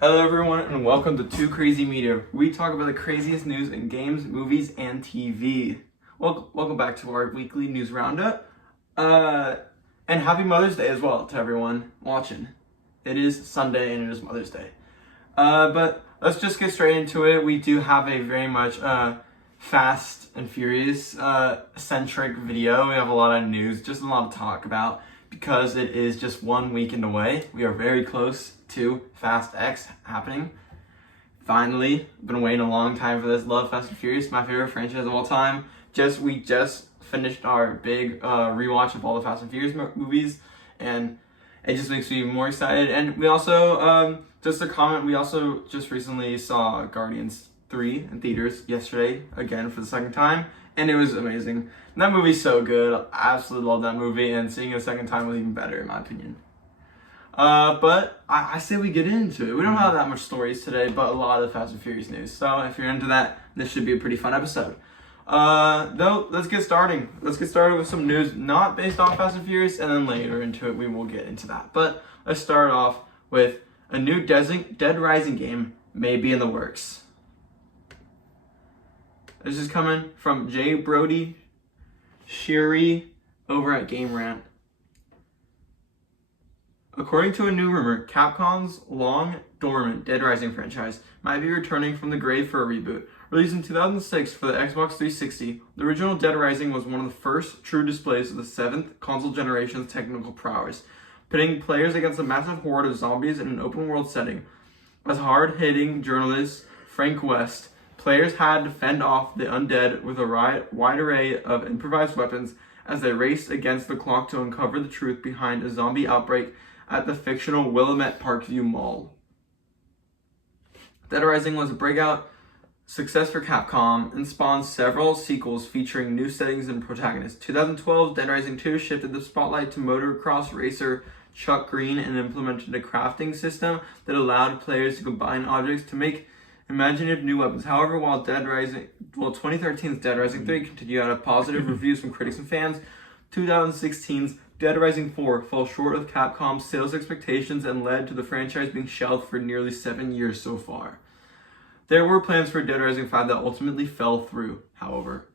Hello everyone and welcome to Too Crazy Media. We talk about the craziest news in games, movies, and TV. Welcome back to our weekly news roundup. And happy Mother's Day as well to everyone watching. It is Sunday and it is Mother's Day. But let's just get straight into it. We do have a very much Fast and Furious centric video. We have a lot of news, just a lot to talk about because it is just 1 weekend away. We are very close to Fast X happening. Finally, been waiting a long time for this. Love Fast and Furious, my favorite franchise of all time. We just finished our big rewatch of all the Fast and Furious movies, and it just makes me more excited. And we also, just a comment, we also just recently saw Guardians 3 in theaters yesterday, again for the second time, and it was amazing. And that movie's so good. I absolutely love that movie, and seeing it a second time was even better in my opinion. But I say we get into it. We don't have that much stories today, but a lot of Fast and Furious news. So if you're into that, this should be a pretty fun episode. Though, let's get started. Let's get started with some news not based on Fast and Furious, and then later into it, we will get into that. But let's start off with a new Dead Rising game may be in the works. This is coming from Jay Brody Shiri over at Game Rant. According to a new rumor, Capcom's long-dormant Dead Rising franchise might be returning from the grave for a reboot. Released in 2006 for the Xbox 360, the original Dead Rising was one of the first true displays of the 7th console generation's technical prowess, pitting players against a massive horde of zombies in an open-world setting. As hard-hitting journalist Frank West, players had to fend off the undead with a wide array of improvised weapons as they raced against the clock to uncover the truth behind a zombie outbreak at the fictional Willamette Parkview Mall. Dead Rising was a breakout success for Capcom and spawned several sequels featuring new settings and protagonists. 2012, Dead Rising 2 shifted the spotlight to motocross racer Chuck Green and implemented a crafting system that allowed players to combine objects to make imaginative new weapons. However, while 2013's Dead Rising 3 continued out of positive reviews from critics and fans, 2016's Dead Rising 4 fell short of Capcom's sales expectations and led to the franchise being shelved for nearly 7 years so far. There were plans for Dead Rising 5 that ultimately fell through, however.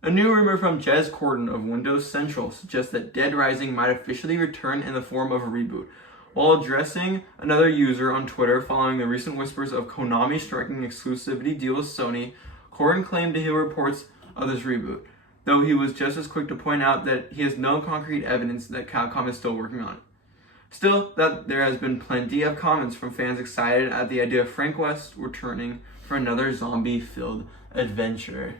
A new rumor from Jez Corden of Windows Central suggests that Dead Rising might officially return in the form of a reboot. While addressing another user on Twitter following the recent whispers of Konami striking an exclusivity deal with Sony, Corden claimed to hear reports of this reboot, though he was just as quick to point out that he has no concrete evidence that Capcom is still working on it. Still, that there has been plenty of comments from fans excited at the idea of Frank West returning for another zombie-filled adventure.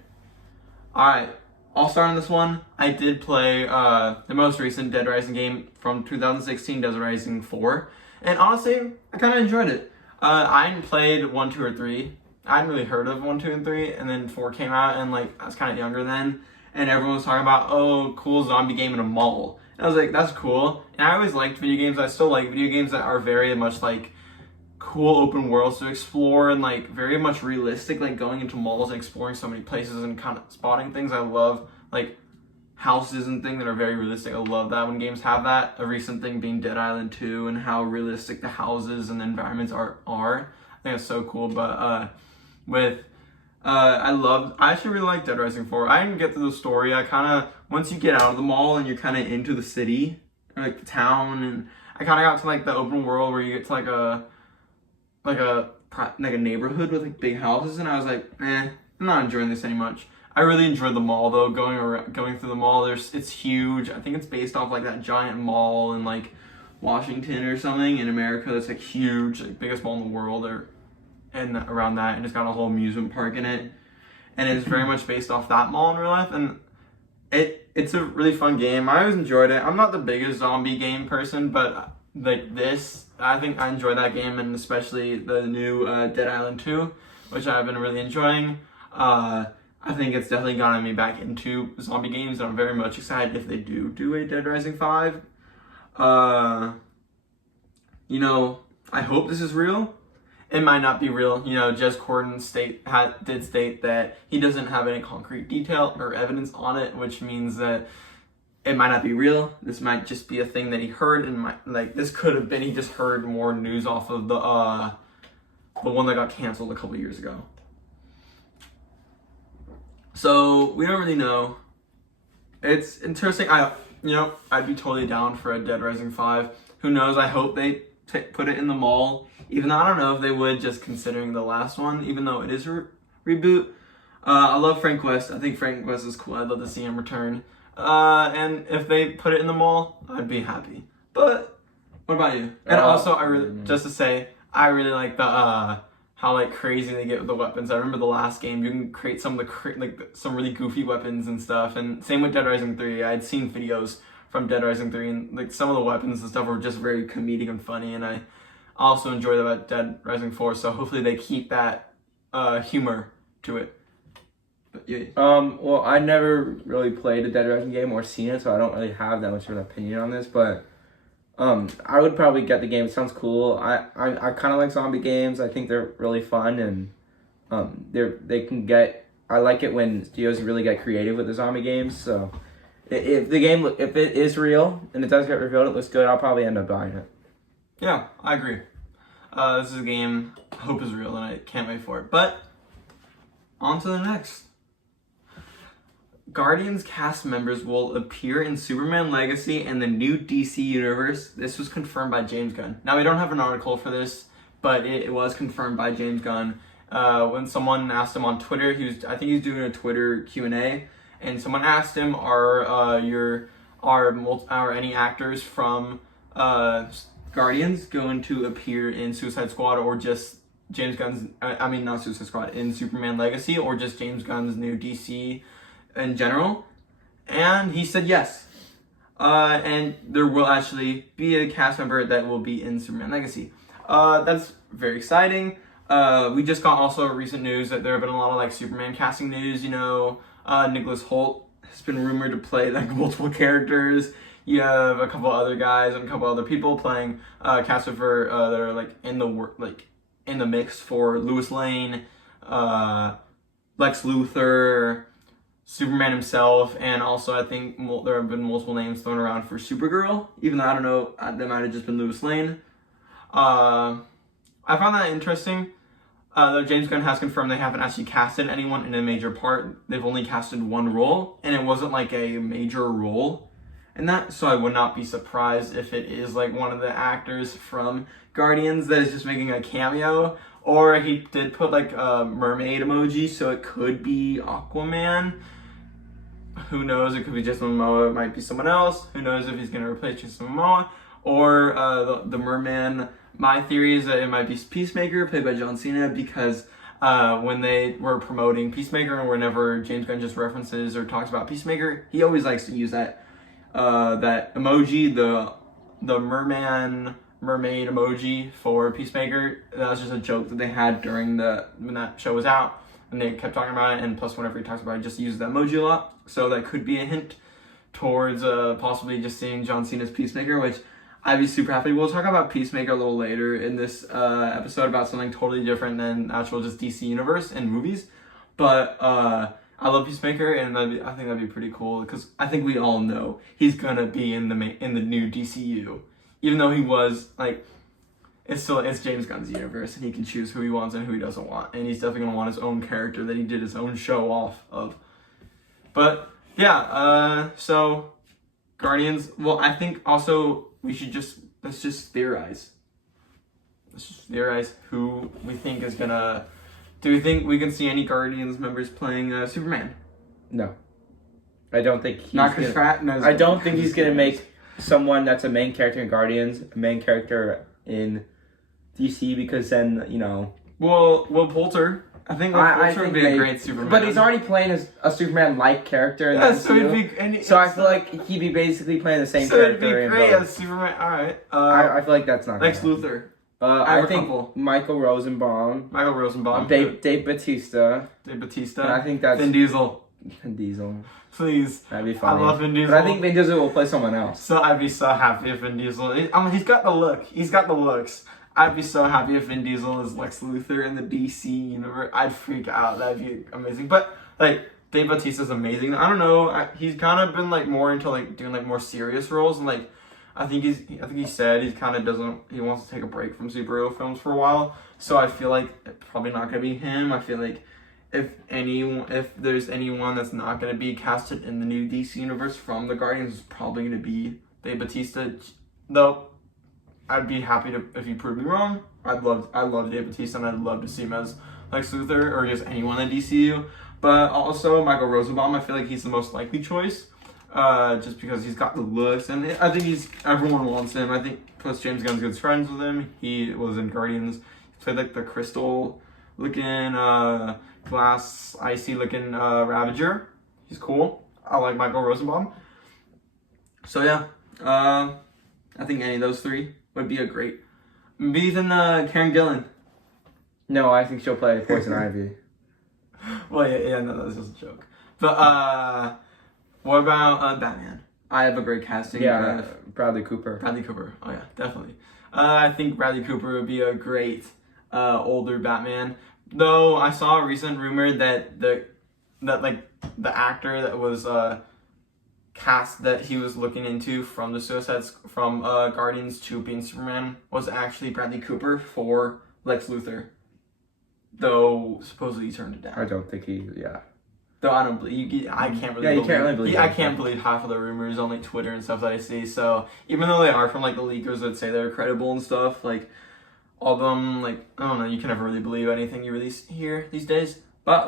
Alright, I'll start on this one. I did play the most recent Dead Rising game from 2016, Dead Rising 4, and honestly, I kind of enjoyed it. I hadn't played 1, 2, or 3. I hadn't really heard of 1, 2, and 3, and then 4 came out, and I was kind of younger then, and everyone was talking about, oh, cool zombie game in a mall. And I was like, that's cool. And I always liked video games. I still like video games that are very much cool open worlds to explore and very much realistic, going into malls and exploring so many places and kind of spotting things. I love houses and things that are very realistic. I love that when games have that. A recent thing being Dead Island 2 and how realistic the houses and the environments are. I think it's so cool. But I actually really like Dead Rising 4. I didn't get through the story. Once you get out of the mall and you're kind of into the city, or the town, and I kind of got to the open world where you get to a neighborhood with big houses, and I was like, I'm not enjoying this any much. I really enjoyed the mall though, going through the mall. It's huge. I think it's based off that giant mall in Washington or something in America that's huge, biggest mall in the world and around that, and it's got a whole amusement park in it, and it's very much based off that mall in real life, and it's a really fun game. I always enjoyed it. I'm not the biggest zombie game person, but this, I think I enjoy that game, and especially the new Dead Island 2, which I've been really enjoying. I think it's definitely gotten me back into zombie games, and I'm very much excited if they do a Dead Rising 5. I hope this is real. It might not be real. Jez Corden did state that he doesn't have any concrete detail or evidence on it, which means that it might not be real. This might just be a thing that he heard, and this could have been he just heard more news off of the the one that got canceled a couple years ago. So we don't really know. It's interesting. I'd be totally down for a Dead Rising 5. Who knows? I hope they put it in the mall. Even though I don't know if they would, just considering the last one, even though it is a reboot. I love Frank West. I think Frank West is cool. I'd love to see him return. And if they put it in the mall, I'd be happy. But what about you? And also, I really like the how like crazy they get with the weapons. I remember the last game, you can create some of the some really goofy weapons and stuff. And same with Dead Rising 3. I had seen videos from Dead Rising 3, and like some of the weapons and stuff were just very comedic and funny. And I also enjoy that about Dead Rising 4. So hopefully they keep that humor to it. But yeah. Well, I never really played a Dead Rising game or seen it, so I don't really have that much of an opinion on this. But I would probably get the game. It sounds cool. I kind of like zombie games. I think they're really fun, and they can get. I like it when studios really get creative with the zombie games. So if it is real and it does get revealed, it looks good, I'll probably end up buying it. Yeah, I agree. This is a game I hope is real, and I can't wait for it. But on to the next. Guardians cast members will appear in Superman Legacy and the new DC universe. This was confirmed by James Gunn. Now, we don't have an article for this, but it was confirmed by James Gunn. When someone asked him on Twitter, I think he was doing a Twitter Q&A, and someone asked him, are any actors from Guardians going to appear in Suicide Squad, or just James Gunn's, not Suicide Squad, in Superman Legacy, or just James Gunn's new DC in general? And he said yes. And there will actually be a cast member that will be in Superman Legacy. That's very exciting. We just got also recent news that there have been a lot of like Superman casting news. Nicholas Hoult has been rumored to play like multiple characters. You have a couple other guys and a couple other people playing cast member that are like in the mix for Lois Lane, Lex Luthor, Superman himself, and also I think there have been multiple names thrown around for Supergirl, even though I don't know, that might have just been Lois Lane. I found that interesting. Though James Gunn has confirmed they haven't actually casted anyone in a major part. They've only casted one role, and it wasn't like a major role in that, so I would not be surprised if it is like one of the actors from Guardians that is just making a cameo, or he did put like a mermaid emoji, so it could be Aquaman. Who knows? It could be Jason Momoa. It might be someone else. Who knows if he's going to replace Jason Momoa or the merman. My theory is that it might be Peacemaker, played by John Cena, because when they were promoting Peacemaker, and whenever James Gunn just references or talks about Peacemaker, he always likes to use that emoji, the mermaid emoji for Peacemaker. That was just a joke that they had during when that show was out, and they kept talking about it. And plus, whenever he talks about it, he just uses that emoji a lot. So that could be a hint towards possibly just seeing John Cena's Peacemaker, which I'd be super happy. We'll talk about Peacemaker a little later in this episode about something totally different than actual just DC universe and movies. But I love Peacemaker, and I think that'd be pretty cool, because I think we all know he's gonna be in the new DCU, even though he was like, it's James Gunn's universe, and he can choose who he wants and who he doesn't want, and he's definitely gonna want his own character that he did his own show off of. But yeah, so Guardians. Well, I think also we should let's just theorize. Let's just theorize who we think is gonna. Do we think we can see any Guardians members playing Superman? No, I don't think he's not Chris Pratt. No, I don't think he's gonna make someone that's a main character in Guardians a main character in DC, because then Will Poulter. I think Will Poulter would be a great Superman. But he's already playing a Superman-like character in the DCU. So I feel like he'd be basically playing the same character. So it'd be great as Superman. All right. I feel like that's not. Lex Luthor. I think Michael Rosenbaum. Dave Bautista. And I think that's Vin Diesel. Please. That'd be funny. I love Vin Diesel. But I think Vin Diesel will play someone else. So I'd be so happy if Vin Diesel. He's got the look. He's got the looks. I'd be so happy if Vin Diesel is Lex Luthor in the DC universe. I'd freak out. That'd be amazing. But like, Dave Bautista's amazing. I don't know. He's kind of been like more into like doing like more serious roles, and like I think he said he kind of doesn't. He wants to take a break from superhero films for a while. So I feel like it's probably not gonna be him. I feel like if there's anyone that's not gonna be casted in the new DC universe from the Guardians, it's probably gonna be Dave Bautista. Though I'd be happy to if you prove me wrong. I love Dave Bautista, and I'd love to see him as Lex Luthor or just anyone in DCU. But also Michael Rosenbaum, I feel like he's the most likely choice. Just because he's got the looks, and I think everyone wants him. I think plus James Gunn's good friends with him. He was in Guardians. He played like the crystal looking, glass, icy looking Ravager. He's cool. I like Michael Rosenbaum. So yeah, I think any of those three would be a great. Maybe even Karen Gillan. No, I think she'll play Poison Ivy. Well, yeah, no, that was just a joke. But what about Batman? I have a great casting. Yeah, Bradley Cooper. Bradley Cooper. Oh yeah, definitely. I think Bradley Cooper would be a great older Batman. Though I saw a recent rumor that the actor that was cast that he was looking into from Guardians to being Superman was actually Bradley Cooper for Lex Luthor. Though supposedly he turned it down. I don't think Though I don't believe I can't really. Yeah, you can't really believe. I can't believe half of the rumors on like Twitter and stuff that I see. So even though they are from like the leakers that say they're credible and stuff, like all of them, like I don't know, you can never really believe anything you really hear these days. But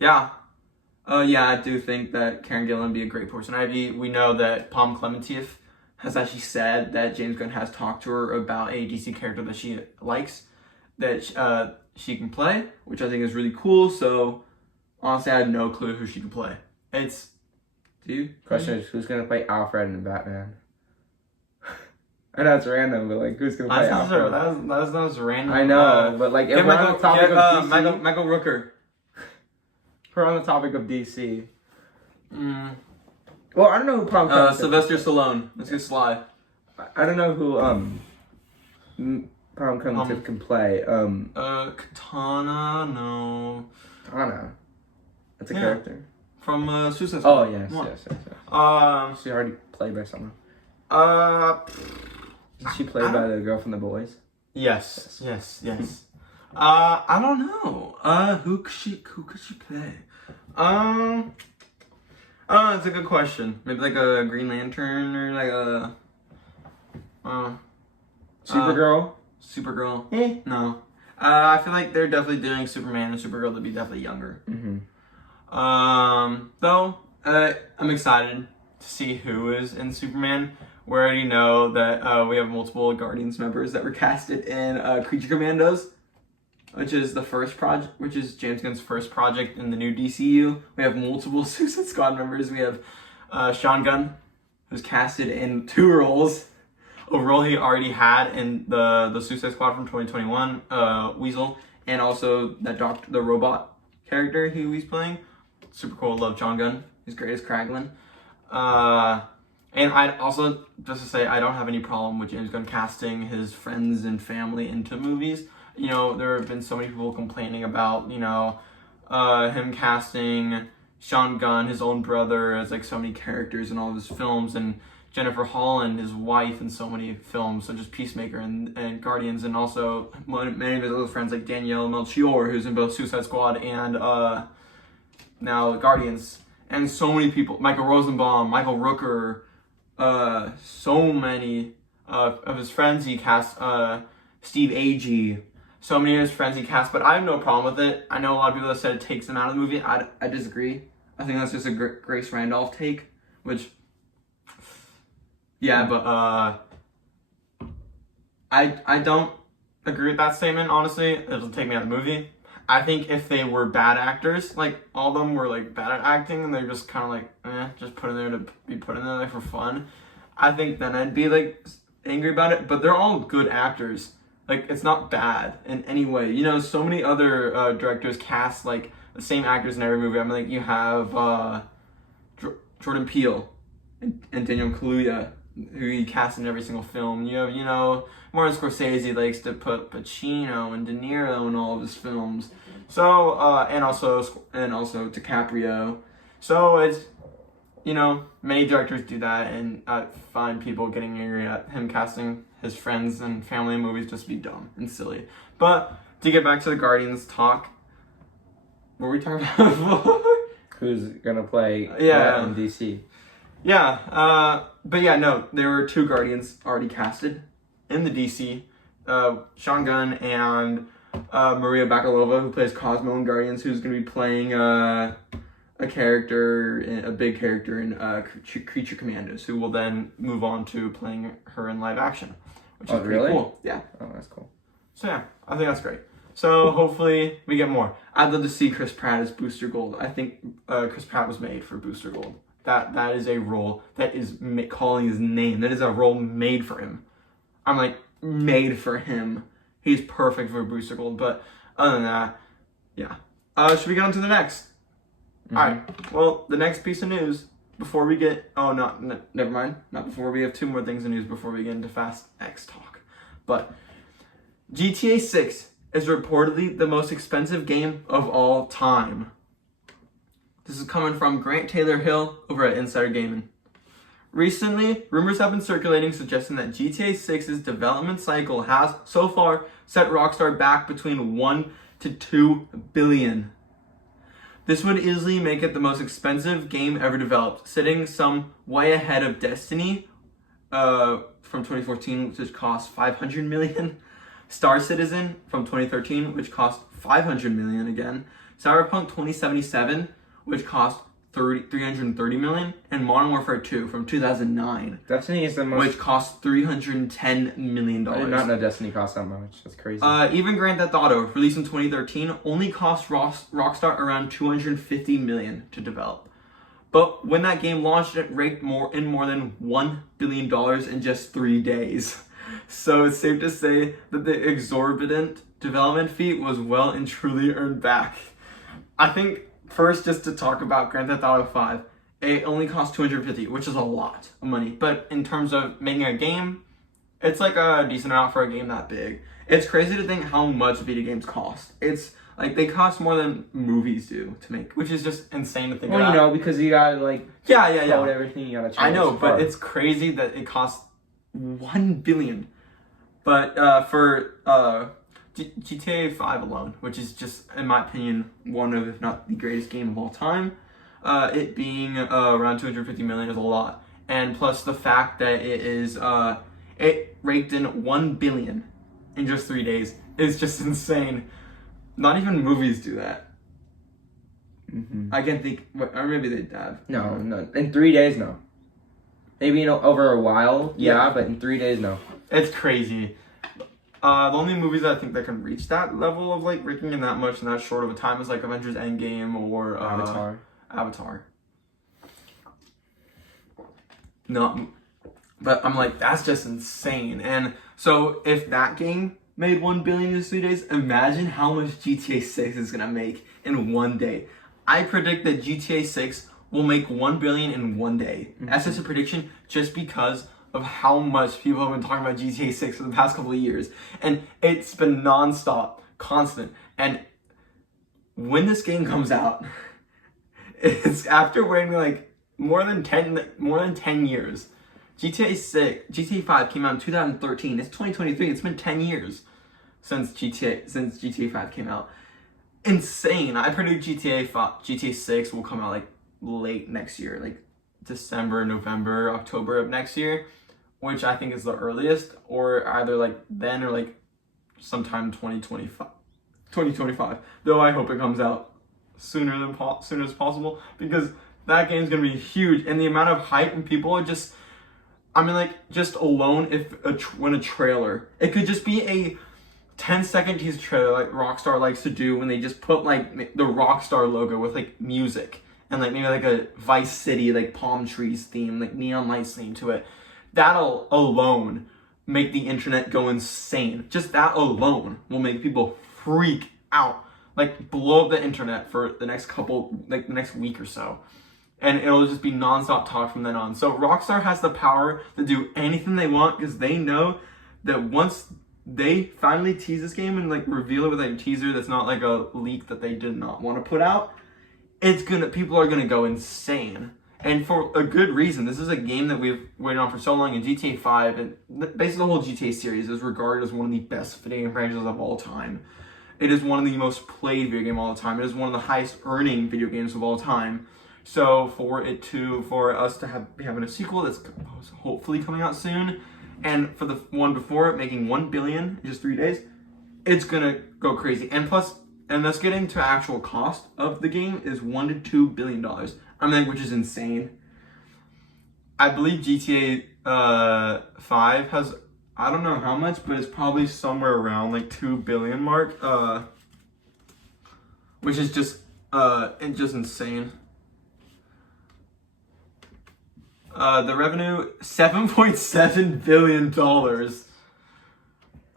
yeah, I do think that Karen Gillan would be a great Poison Ivy. We know that Palm Clementif has actually said that James Gunn has talked to her about a DC character that she likes, that she can play, which I think is really cool. So. Honestly, I had no clue who she could play. Question is, who's gonna play Alfred in Batman? I know it's random, but like, who's gonna play Alfred? That's not random. I know, but like, if we're on the topic of DC, Michael Rooker. We're on the topic of DC. Well, I don't know who Palm Clementif. Sylvester Stallone. Let's get Sly. I don't know who Palm Clementif can play. Katana. No. Katana. That's a character from Suicide Squad. Oh yes. She already played by someone. Did she play by the girl from The Boys? Yes. I don't know. Who could she play? It's a good question. Maybe like a Green Lantern or like a Supergirl. No. I feel like they're definitely doing Superman and Supergirl to be definitely younger. Mm-hmm. Though I'm excited to see who is in Superman. We already know that we have multiple Guardians members that were casted in Creature Commandos, which is James Gunn's first project in the new DCU. We have multiple Suicide Squad members. We have Sean Gunn, who's casted in 2 roles. A role he already had in the Suicide Squad from 2021, Weasel, and also the robot character who he's playing. Super cool. Love Sean Gunn. He's great as Kraglin. And I'd also, just to say, I don't have any problem with James Gunn casting his friends and family into movies. You know, there have been so many people complaining about, him casting Sean Gunn, his own brother, as like so many characters in all of his films, and Jennifer Holland, his wife, in so many films, such as Peacemaker and Guardians, and also many of his other friends like Danielle Melchior, who's in both Suicide Squad and now Guardians, and so many people, Michael Rosenbaum, Michael Rooker, so many of his friends he cast, Steve Agee, so many of his friends he cast, but I have no problem with it. I know a lot of people that said it takes him out of the movie. I disagree. I think that's just a Grace Randolph take, which, yeah, but I don't agree with that statement, honestly. It doesn't take me out of the movie. I think if they were bad actors, like all of them were like bad at acting and they're just kind of like, just put in there to be put in there for fun, I think then I'd be like angry about it. But they're all good actors. Like, it's not bad in any way. So many other directors cast like the same actors in every movie. I mean, like you have Jordan Peele and Daniel Kaluuya, who he casts in every single film. You have, Martin Scorsese likes to put Pacino and De Niro in all of his films. So, and also DiCaprio. So you know, many directors do that, and I find people getting angry at him casting his friends and family in movies just to be dumb and silly. But to get back to the Guardians talk, what were we talking about before? Who's gonna play in DC? Yeah, but yeah, no, there were 2 Guardians already casted in the DC. Sean Gunn and Maria Bakalova, who plays Cosmo in Guardians, who's going to be playing a big character in Creature Commandos, who will then move on to playing her in live action, which is pretty cool. Yeah. Oh, that's cool. So yeah, I think that's great. So hopefully we get more. I'd love to see Chris Pratt as Booster Gold. I think Chris Pratt was made for Booster Gold. That is a role that is calling his name. That is a role made for him. I'm like, made for him. He's perfect for Booster Gold. But other than that, yeah. Should we get on to the next? Mm-hmm. All right. Well, the next piece of news before we get... Oh, never mind. Not before. We have 2 more things in news before we get into Fast X talk. But GTA 6 is reportedly the most expensive game of all time. This is coming from Grant Taylor Hill over at Insider Gaming. Recently, rumors have been circulating suggesting that GTA 6's development cycle has, so far, set Rockstar back between 1 to 2 billion. This would easily make it the most expensive game ever developed, sitting some way ahead of Destiny from 2014, which cost 500 million, Star Citizen from 2013, which cost 500 million again, Cyberpunk 2077, which cost 330 million, and Modern Warfare 2 from 2009. Destiny is the most... which cost $310 million. I did not know Destiny cost that much. That's crazy. Even Grand Theft Auto, released in 2013, only cost Rockstar around $250 million to develop. But when that game launched, it raked more than $1 billion in just 3 days. So it's safe to say that the exorbitant development fee was well and truly earned back. I think... First, just to talk about Grand Theft Auto 5, it only cost $250, which is a lot of money. But in terms of making a game, it's like a decent amount for a game that big. It's crazy to think how much video games cost. It's like they cost more than movies do to make, which is just insane to think about. Well, you know, because you gotta like code everything, you gotta change. I know, but it's crazy that it costs $1 billion. But for GTA 5 alone, which is just, in my opinion, one of, if not the greatest game of all time, it being around 250 million is a lot. And plus the fact that it raked in 1 billion in just 3 days is just insane. Not even movies do that. Mm-hmm. I can't think, or maybe they have. No. In 3 days, no. Maybe, you know, over a while, yeah, but in 3 days, no. It's crazy. The only movies I think that can reach that level of like raking in that much in that short of a time is like Avengers Endgame or Avatar. No, but I'm like, that's just insane. And so if that game made 1 billion in 3 days, imagine how much GTA 6 is gonna make in 1 day. I predict that GTA 6 will make 1 billion in 1 day. Mm-hmm. That's just a prediction, just because of how much people have been talking about GTA 6 for the past couple of years. And it's been non-stop, constant. And when this game comes out, it's after waiting like more than 10 years. GTA 5 came out in 2013. It's 2023. It's been 10 years since GTA 5 came out. Insane. I predict GTA 6 will come out like late next year, like December, November, October of next year, which I think is the earliest, or either like then or like sometime 2025. Though I hope it comes out sooner as possible, because that game's gonna be huge, and the amount of hype and people are just, I mean, like, just alone when a trailer, it could just be a 10-second teaser trailer like Rockstar likes to do when they just put like the Rockstar logo with like music and like maybe like a Vice City like palm trees theme, like neon lights theme to it. That'll alone make the internet go insane. Just that alone will make people freak out, like blow up the internet for the next the next week or so. And it'll just be nonstop talk from then on. So Rockstar has the power to do anything they want, because they know that once they finally tease this game and like reveal it with a teaser that's not like a leak that they did not want to put out, people are gonna go insane. And for a good reason. This is a game that we've waited on for so long, and GTA 5, and basically the whole GTA series is regarded as one of the best video game franchises of all time. It is one of the most played video game of all time. It is one of the highest earning video games of all time. So for us to be having a sequel that's hopefully coming out soon, and for the one before it making $1 billion in just 3 days, it's gonna go crazy. And plus, us getting to actual cost of the game is $1 to $2 billion. I mean, which is insane. I believe GTA 5 has, I don't know how much, but it's probably somewhere around like 2 billion mark, which is just insane. The revenue, $7.7 billion.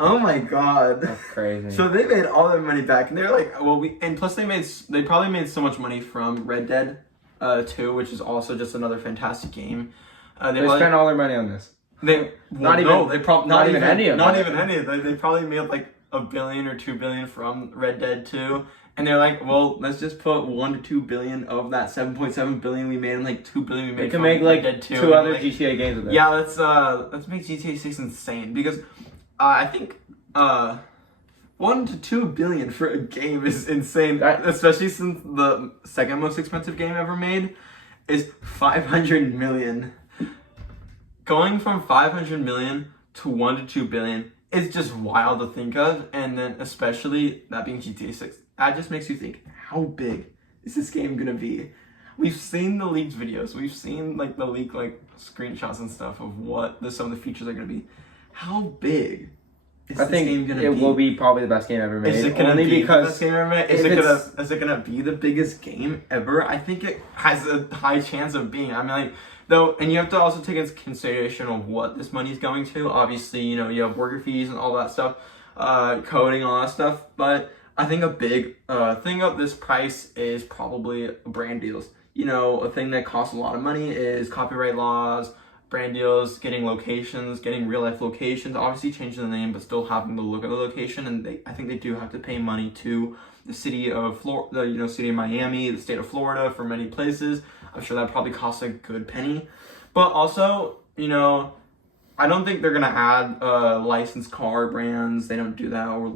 Oh my god. That's crazy. So they made all their money back, and they're like, and plus they probably made so much money from Red Dead 2, which is also just another fantastic game. They spent all their money on this. Not even any of it. They probably made like $1 billion or $2 billion from Red Dead 2, and they're like, well, let's just put $1 to $2 billion of that $7.7 billion we made, and like $2 billion we made. We can make like Red Dead 2 two other GTA games with it. Yeah, let's make GTA 6 insane, because I think $1 to $2 billion for a game is insane, especially since the second most expensive game ever made is $500 million. Going from $500 million to $1 to $2 billion is just wild to think of, and then especially that being GTA 6, that just makes you think, how big is this game gonna be? We've seen the leaked videos, we've seen like the leaked like screenshots and stuff of what some of the features are gonna be. How big is this game gonna be? It will be probably the best game ever made. Is it gonna be the best game ever made? Is it gonna be the biggest game ever? I think it has a high chance of being. I mean, like, though, and you have to also take into consideration of what this money is going to. Obviously, you know, you have worker fees and all that stuff, coding, all that stuff. But I think a big thing of this price is probably brand deals. You know, a thing that costs a lot of money is copyright laws, brand deals, getting locations, getting real life locations, obviously changing the name, but still having to look at the location. And I think they do have to pay money to the city of city of Miami, the state of Florida, for many places. I'm sure that probably costs a good penny. But also, you know, I don't think they're gonna add licensed car brands. They don't do that, or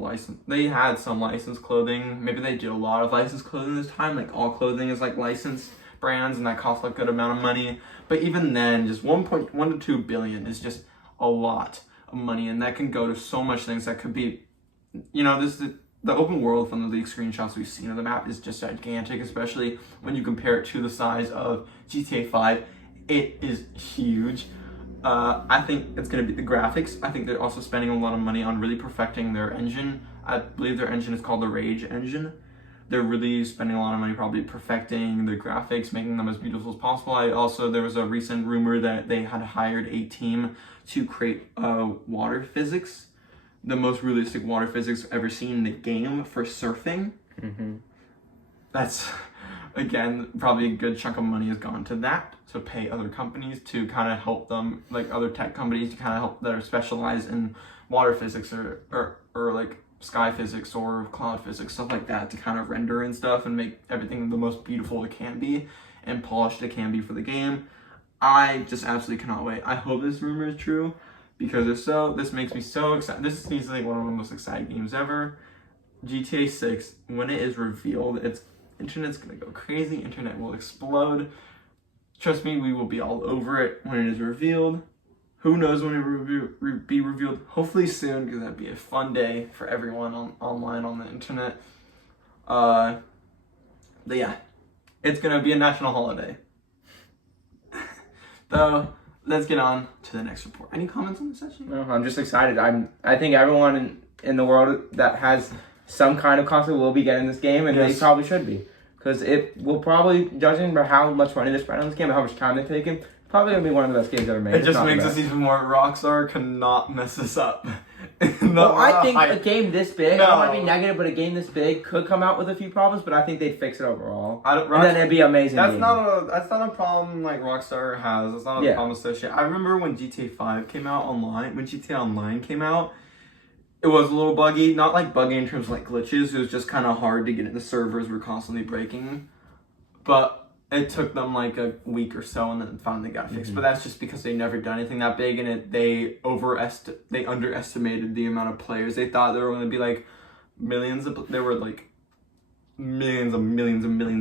they had some licensed clothing. Maybe they did a lot of licensed clothing this time. Like, all clothing is like licensed brands, and that costs a good amount of money. But even then, just 1.1 to 2 billion is just a lot of money, and that can go to so much things. That could be, you know, the open world from the leaked screenshots we've seen of the map is just gigantic, especially when you compare it to the size of GTA 5. It is huge. I think it's going to be the graphics. I think they're also spending a lot of money on really perfecting their engine. I believe their engine is called the Rage engine. They're really spending a lot of money probably perfecting the graphics, making them as beautiful as possible. There was a recent rumor that they had hired a team to create water physics, the most realistic water physics ever seen in the game for surfing. Mm-hmm. That's, again, probably a good chunk of money has gone to that, to pay other companies to kind of help them, like other tech companies to kind of help that are specialized in water physics or like sky physics or cloud physics, stuff like that, to kind of render and stuff and make everything the most beautiful it can be and polished it can be for the game. I just absolutely cannot wait. I hope this rumor is true, because if so, this makes me so excited. This is easily one of the most exciting games ever. GTA 6, when it is revealed, internet's gonna go crazy. Internet will explode. Trust me, we will be all over it when it is revealed. Who knows when it will be revealed? Hopefully soon, because that'd be a fun day for everyone online on the internet. But yeah, it's gonna be a national holiday. So let's get on to the next report. Any comments on this session? No, I'm just excited. I think everyone in the world that has some kind of console will be getting this game, and yes, they probably should be, because it will probably, judging by how much money they spent on this game and how much time they've taken, probably gonna be one of the best games ever made. It just makes us even more. Rockstar cannot mess us up. Well, I think a game this big, I don't want to be negative, but a game this big could come out with a few problems, but I think they'd fix it overall. And then it'd be amazing. That's not a problem like Rockstar has. That's not a problem associated. I remember when GTA 5 came out online, when GTA Online came out, it was a little buggy. Not like buggy in terms of like glitches. It was just kind of hard to get it. The servers were constantly breaking. But it took them like a week or so, and then finally got fixed. But that's just because they never done anything that big, and they underestimated the amount of players. They thought there were going to be like millions of millions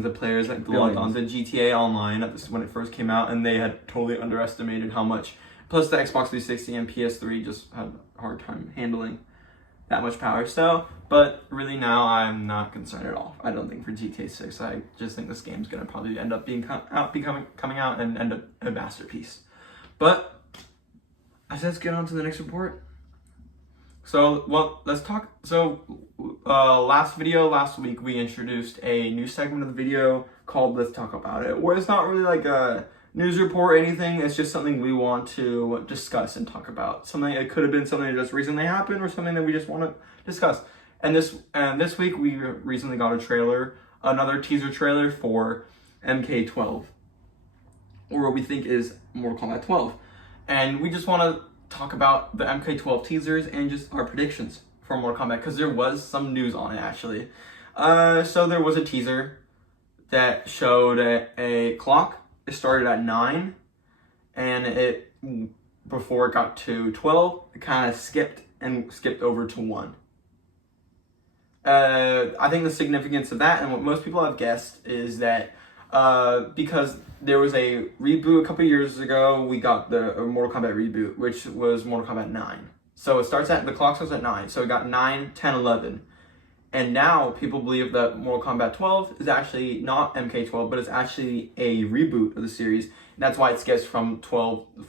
of players that logged onto GTA Online when it first came out, and they had totally underestimated how much. Plus, the Xbox 360 and PS3 just had a hard time handling that much power. So, but really now I'm not concerned at all. I don't think for GTA 6. I just think this game's gonna probably end up coming out and end up a masterpiece. But let's get on to the next report. So, well, let's talk. So, last week we introduced a new segment of the video called "Let's Talk About It," where it's not really like a news report or anything. It's just something we want to discuss and talk about. Something, it could have been something that just recently happened, or something that we just want to discuss. And this week we recently got a trailer, another teaser trailer for MK12, or what we think is Mortal Kombat 12, and we just want to talk about the MK12 teasers and just our predictions for Mortal Kombat, because there was some news on it actually. So there was a teaser that showed a clock. It started at 9, and before it got to 12, it kind of skipped over to 1. I think the significance of that, and what most people have guessed, is that because there was a reboot a couple years ago, we got the Mortal Kombat reboot, which was Mortal Kombat 9. So the clock starts at 9, so it got 9, 10, 11. And now people believe that Mortal Kombat 12 is actually not MK12, but it's actually a reboot of the series. And that's why it skips from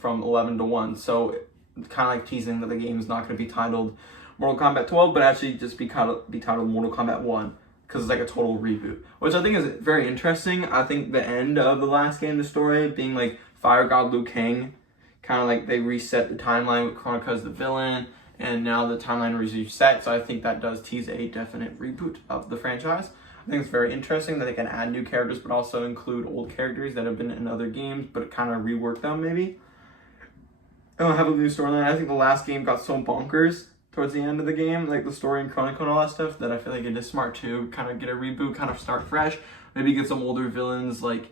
11 to 1. So it's kind of like teasing that the game is not going to be titled Mortal Kombat 12, but actually just be titled Mortal Kombat 1, because it's like a total reboot, which I think is very interesting. I think the end of the last game, the story being like Fire God Liu Kang, kind of like they reset the timeline with Kronika as the villain, and now the timeline is reset, so I think that does tease a definite reboot of the franchise. I think it's very interesting that they can add new characters, but also include old characters that have been in other games, but kind of rework them maybe. And have a new storyline. I think the last game got so bonkers towards the end of the game, like the story and Chronicle and all that stuff, that I feel like it is smart to kind of get a reboot, kind of start fresh, maybe get some older villains like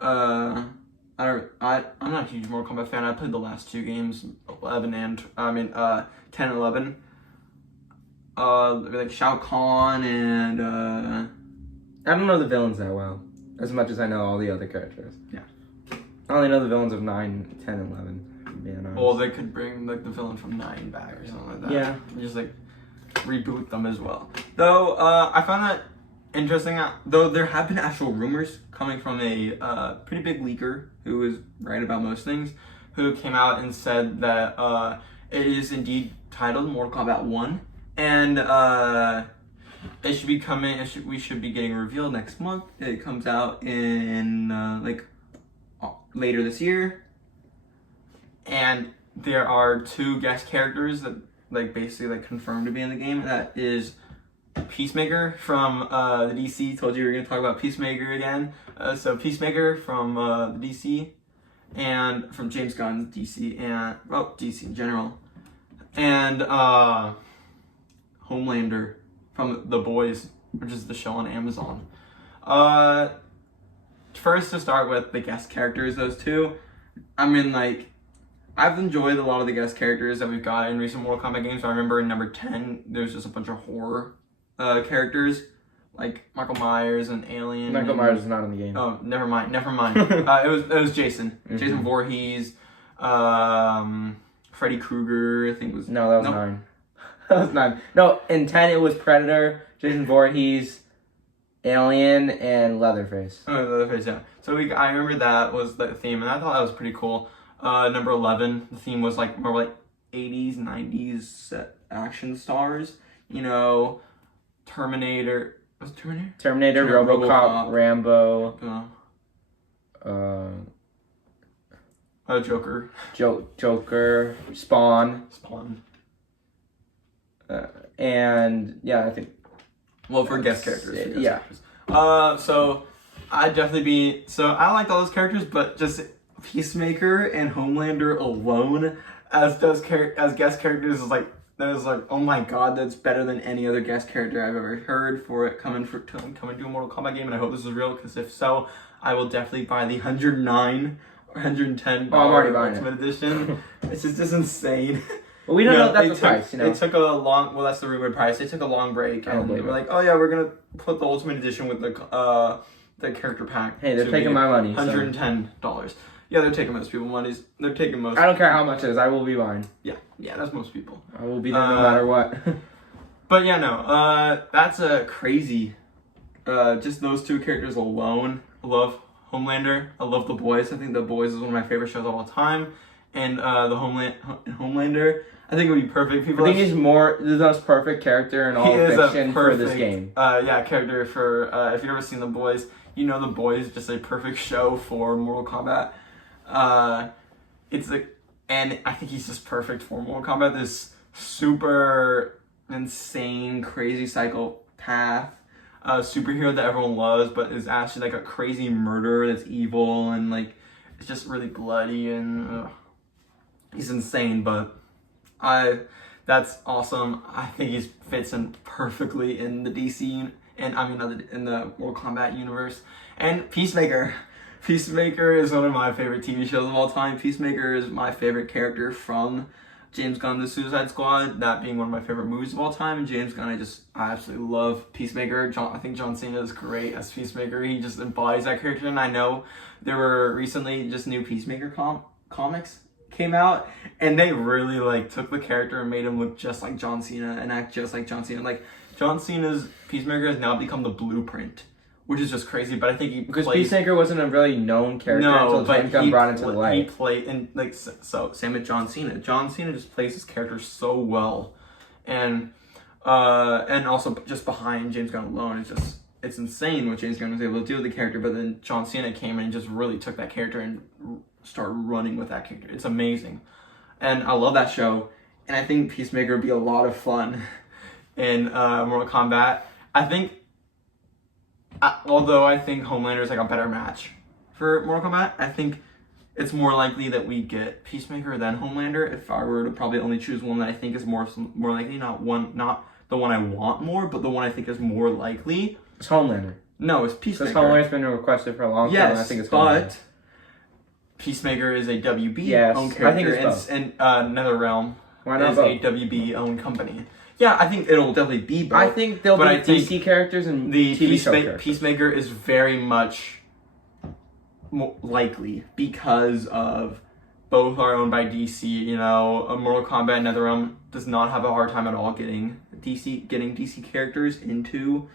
I'm not a huge Mortal Kombat fan. I played the last two games, 10 and 11. Like Shao Kahn and I don't know the villains that well, as much as I know all the other characters. Yeah. I only know the villains of 9, 10, and 11. Well, they could bring like the villain from 9 back or something like that. Yeah. Just like reboot them as well. Though I found that interesting. Though there have been actual rumors coming from a pretty big leaker who is right about most things, who came out and said that it is indeed titled Mortal Kombat 1, and it should be coming. We should be getting revealed next month. It comes out in later this year, and there are 2 guest characters that basically confirmed to be in the game. That is Peacemaker from the DC. Told you we were gonna talk about Peacemaker again. So Peacemaker from the DC, and from James Gunn's DC, and DC in general, and Homelander from The Boys, which is the show on Amazon. First, to start with the guest characters, those 2. I mean, I've enjoyed a lot of the guest characters that we've got in recent Mortal Kombat games. I remember in number 10, there's just a bunch of horror characters, like Michael Myers and Alien. Michael Myers is not in the game. Oh, never mind. It was Jason. Mm-hmm. Jason Voorhees, Freddy Krueger, I think was... No, that was 9. That was 9. No, in 10 it was Predator, Jason Voorhees, Alien, and Leatherface. Oh, Leatherface, yeah. So I remember that was the theme, and I thought that was pretty cool. Number 11, the theme was more 80s, 90s action stars. You know, Terminator. Was it Terminator? Terminator, RoboCop, Rambo. Joker. Joker, Spawn. And yeah, I think. Well, for guest characters. Yeah. So I'd definitely I liked all those characters, but just Peacemaker and Homelander alone as guest characters is that was like, oh my god, that's better than any other guest character I've ever heard for it coming to a Mortal Kombat game, and I hope this is real, because if so, I will definitely buy the $109 or $110 I'm already buying Ultimate Edition. It's just insane. Well, we don't know if that's the price, They took a long, well, that's the rumored price. They took a long break, and they were like, oh yeah, we're gonna put the Ultimate Edition with the character pack. Hey, they're taking my money. $110. Yeah, they're taking most people's money. They're taking most. I don't care how much it is. I will be buying. Yeah, that's most people. I will be there no matter what. But yeah, no, that's a crazy. Just those two characters alone. I love Homelander. I love The Boys. I think The Boys is one of my favorite shows of all time. And Homelander, I think it would be perfect. I think he's the most perfect character in all fiction for this game. Character for if you've ever seen The Boys, you know The Boys is just a perfect show for Mortal Kombat. And I think he's just perfect for Mortal Kombat. This super insane, crazy psychopath superhero that everyone loves, but is actually like a crazy murderer that's evil, and like it's just really bloody, and he's insane. But that's awesome. I think he fits in perfectly in the DC in the Mortal Kombat universe. And Peacemaker. Peacemaker is one of my favorite TV shows of all time. Peacemaker is my favorite character from James Gunn's The Suicide Squad, that being one of my favorite movies of all time. And James Gunn, I absolutely love Peacemaker. I think John Cena is great as Peacemaker. He just embodies that character. And I know there were recently just new Peacemaker comics came out, and they really like took the character and made him look just like John Cena and act just like John Cena. Like John Cena's Peacemaker has now become the blueprint, which is just crazy. But I think Peacemaker wasn't a really known character until James Gunn brought into the light. He played, and like so same with John Cena. John Cena just plays his character so well, and also just behind James Gunn alone, it's insane what James Gunn was able to do with the character. But then John Cena came in and just really took that character and started running with that character. It's amazing, and I love that show. And I think Peacemaker would be a lot of fun in Mortal Kombat. I think. Although I think Homelander is like a better match for Mortal Kombat, I think it's more likely that we get Peacemaker than Homelander. If I were to probably only choose one that I think is more likely, not the one I want more, but the one I think is more likely. It's Homelander. No, it's Peacemaker. Because Homelander's been requested for a long time. Yes, And I think it's Homelander. but Peacemaker is a WB owned character, I think it's both. And NetherRealm is both? a WB owned company. Yeah, I think it'll definitely be both. I think there'll be DC characters and the TV show characters. Peacemaker is very much more likely because of both are owned by DC. You know, Mortal Kombat and NetherRealm does not have a hard time at all getting DC characters into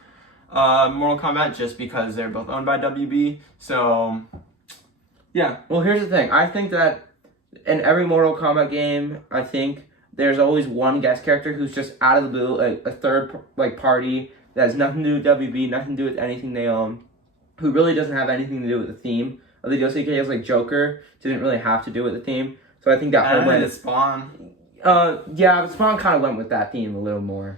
Mortal Kombat just because they're both owned by WB. So, yeah. Well, here's the thing. I think that in every Mortal Kombat game, I think there's always one guest character who's just out of the blue, a third party that has nothing to do with WB, nothing to do with anything they own, who really doesn't have anything to do with the theme of the DLC games. Like Joker didn't really have to do with the theme, so I think that Homeland is Spawn. Yeah, Spawn kind of went with that theme a little more.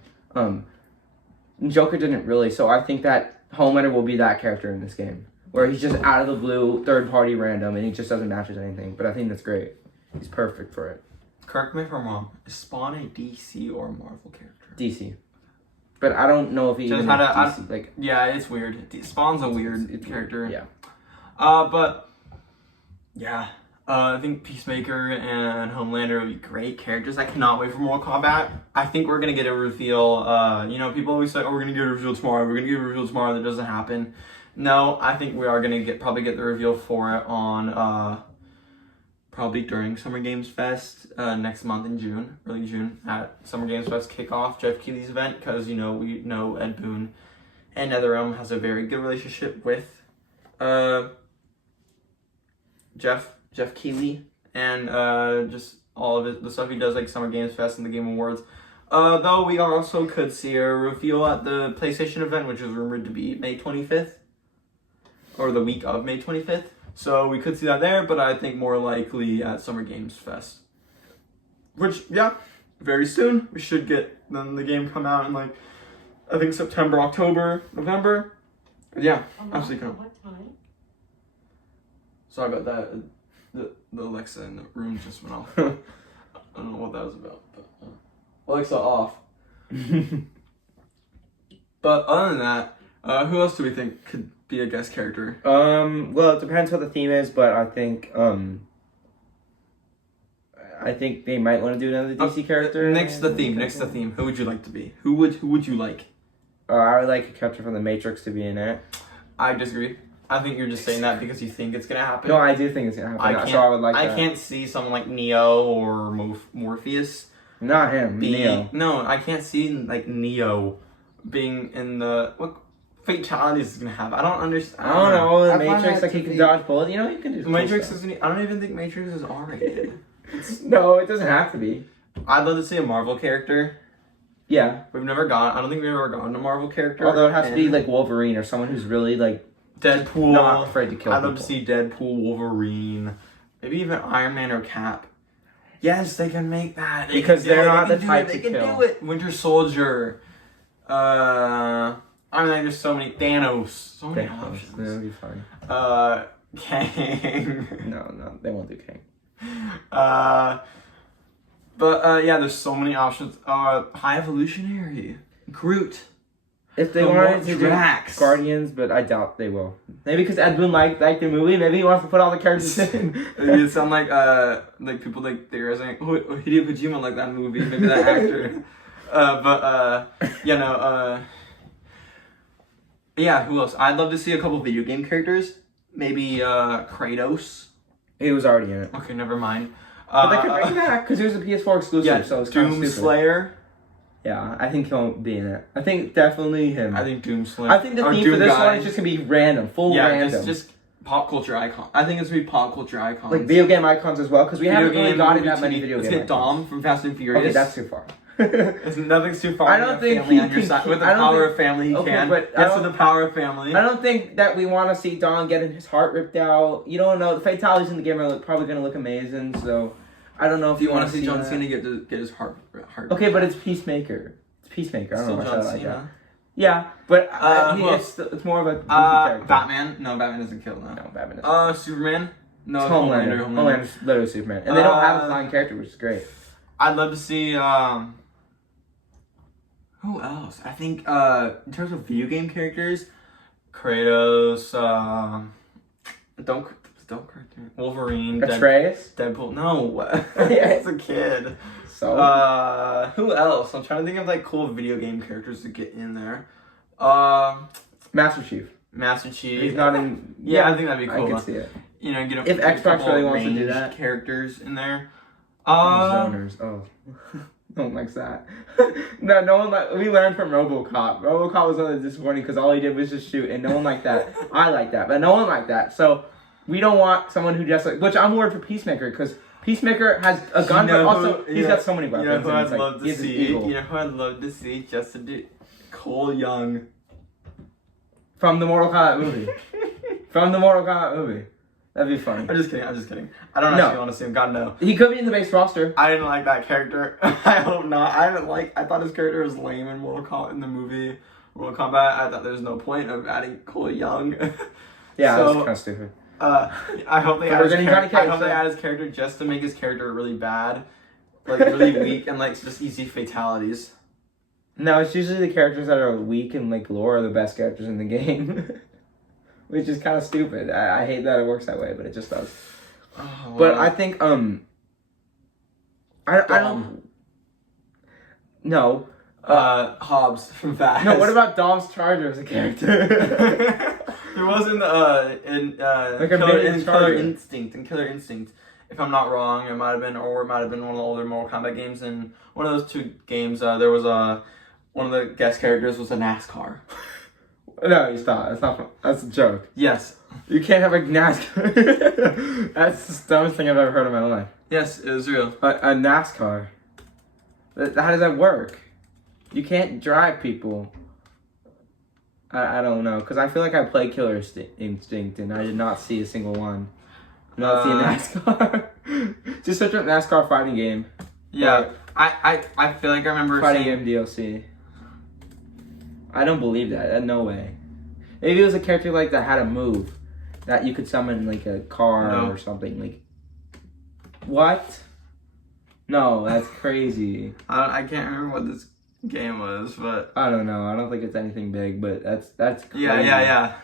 Joker didn't really, so I think that Homelander will be that character in this game, where he's just out of the blue, third party random, and he just doesn't match with anything. But I think that's great. He's perfect for it. Correct me if I'm wrong. Is Spawn a DC or a Marvel character? DC. But I don't know if he even is DC. Yeah, it's weird. Spawn's a weird character. Yeah. But yeah, I think Peacemaker and Homelander would be great characters. I cannot wait for Mortal Kombat. I think we're gonna get a reveal. People always say, "Oh, we're gonna get a reveal tomorrow. We're gonna get a reveal tomorrow." That doesn't happen. No, I think we are gonna probably get the reveal for it on probably during Summer Games Fest next month in June, early June, at Summer Games Fest kickoff, Jeff Keighley's event, because we know Ed Boon and NetherRealm has a very good relationship with Jeff Keighley, and just all of the stuff he does, like Summer Games Fest and the Game Awards. Though we also could see a reveal at the PlayStation event, which is rumored to be May 25th, or the week of May 25th. So we could see that there, but I think more likely at Summer Games Fest. Which, yeah, very soon. We should get then the game come out in I think September, October, November. Yeah, absolutely cool. What time? Sorry about that. The Alexa in the room just went off. I don't know what that was about. But, Alexa off. But other than that, who else do we think could be a guest character? Well, it depends what the theme is, but I think they might want to do another DC character. Next the theme. Who would you like to be? Who would you like? I would like a character from the Matrix to be in it. I disagree. I think you're just saying that because you think it's gonna happen. No, I do think it's gonna happen. So I would like. I can't see someone like Neo or Morpheus. Not him. Neo. No, I can't see like Neo being in the what fatalities is gonna have. I don't understand. I don't know. The Matrix, like he can dodge bullets. You know, he can do. Matrix isn't. I don't even think Matrix is R-rated. No, it doesn't have to be. I'd love to see a Marvel character. Yeah, I don't think we've ever gotten a Marvel character. Although it has to be like Wolverine or someone who's really like Deadpool. Not afraid to kill I'd love people. to see Deadpool, Wolverine, maybe even Iron Man or Cap. Yes, they can make that. Because they're not the type to They can kill. do it. Winter Soldier. I mean, like, there's so many. Thanos. So many options. That would be fun. Kang. No, they won't do Kang. But yeah, there's so many options. High Evolutionary. Groot. If they The wanted to do Drax. Guardians, but I doubt they will. Maybe because Ed Boon liked the movie. Maybe he wants to put all the characters in. It sound like people like theorizing, oh, Hideo Kojima like that movie, maybe that actor. Yeah, who else? I'd love to see a couple video game characters. Maybe Kratos. He was already in it. Okay, never mind. But they could bring him back because it was a PS4 exclusive, Yeah, so it's kind of Doom stupid. Slayer. Yeah, I think he'll be in it. I think definitely him. I think Doom Slayer. I think the theme for this one is just gonna be random, random. just pop culture icon. I think it's gonna be pop culture icons. Like video game icons as well, because we haven't really gotten that many video Let's game get icons. Dom from Fast and Furious. Okay, that's too far. Nothing's too far. I don't think family he on your can side. keep- With the I don't power think- of family, he Okay, can. but I That's don't- with the power of family. I don't think that we want to see Don getting his heart ripped out. You don't know. The fatalities in the game are probably going to look amazing, so I don't know if Do you want wanna to see John that. Cena get his heart? Okay, but it's Peacemaker. It's Peacemaker. I don't Still know why I John said it like that. Cena. Yeah, but who it's more of a goofy character. Batman. No, Batman doesn't kill. No. No, Batman doesn't. Superman. No, It's Homelander. Homelander's literally Superman. And they don't have a flying character, which is great. I'd love to see. Who else? I think in terms of video game characters, Kratos. Don't Wolverine. Atreus? Deadpool. No, it's a kid. So? Who else? I'm trying to think of like cool video game characters to get in there. Master Chief. Master Chief. He's not in... Yeah, I think that'd be cool. I can see it. You know, get If a Xbox couple really wants to do ranged that. characters in there. Zoners. Oh. No one likes that. no one like. We learned from RoboCop. RoboCop was really disappointing because all he did was just shoot, and no one liked that. I like that, but no one liked that. So we don't want someone who just like. Which I'm worried for Peacemaker because Peacemaker has a gun, but also he's got so many weapons. You know who and I'd it's like, love to he's an see? eagle. You know who I'd love to see? Just to do Cole Young. From the Mortal Kombat movie. From the Mortal Kombat movie. That'd be funny. I'm just kidding. I don't actually want to see him. God, no. He could be in the base roster. I didn't like that character. I hope not. I thought his character was lame in Mortal Kombat in the movie Mortal Kombat. I thought there was no point of adding Cole Young. Yeah, So, that was kind of stupid. I hope they But add we're his getting Johnny character. I Cage, hope so- they add his character just to make his character really bad, like really weak and like just easy fatalities. No, it's usually the characters that are weak and like lore are the best characters in the game. Which is kind of stupid. I hate that it works that way, but it just does. Oh, But I think I don't. No. Hobbs from Fast. No. What about Dom's Charger as a character? There wasn't in Like a Killer, minion in Killer Charger. Instinct. In Killer Instinct, if I'm not wrong, it might have been one of the older Mortal Kombat games. And one of those two games, there was one of the guest characters was a NASCAR. No, you stop. That's not. That's a joke. Yes. You can't have a NASCAR. That's the dumbest thing I've ever heard in my life. Yes, it was real. A NASCAR. How does that work? You can't drive people. I don't know, because I feel like I played Killer Instinct and I did not see a single one. Not see a NASCAR. Just search up NASCAR fighting game. Yeah, I feel like I remember Fighting saying, game DLC. I don't believe that. No way. Maybe it was a character like that had a move that you could summon like a car No. or something. Like what? No, that's crazy. I can't remember what this game was, but I don't know. I don't think it's anything big, but that's crazy. yeah.